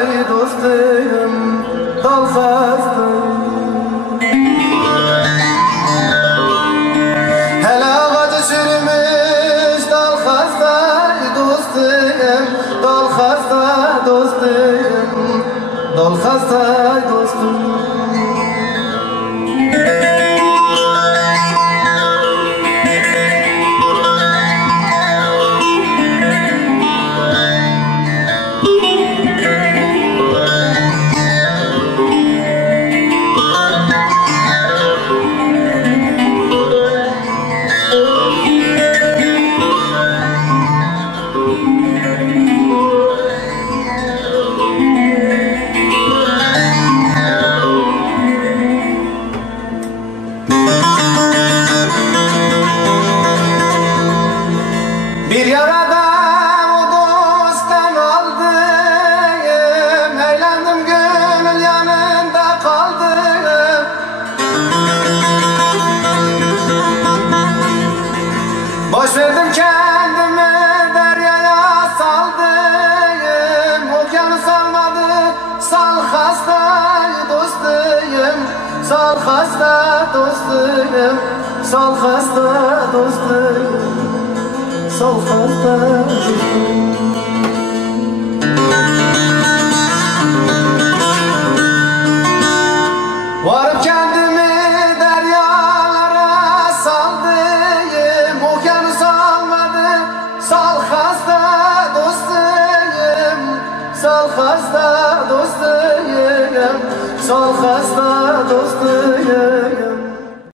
ey dostum, dal hastayım. Hele ağacı çürümüş, dal hasta dostum, dal hasta dostum, dal hasta dostum. Bir yarada o dosttan aldım, eğlendim gönül yanında kaldım. Boş verdim kendimi deryaya saldım, okyanus almadı sal hasta dostum, sal hasta dostum, sal hasta dostum, sal hasta dostum. Varıp kendimi deryalara saldım, okyanus almadı sal hasta dostum, sal hasta dostum, sal hasta dostum.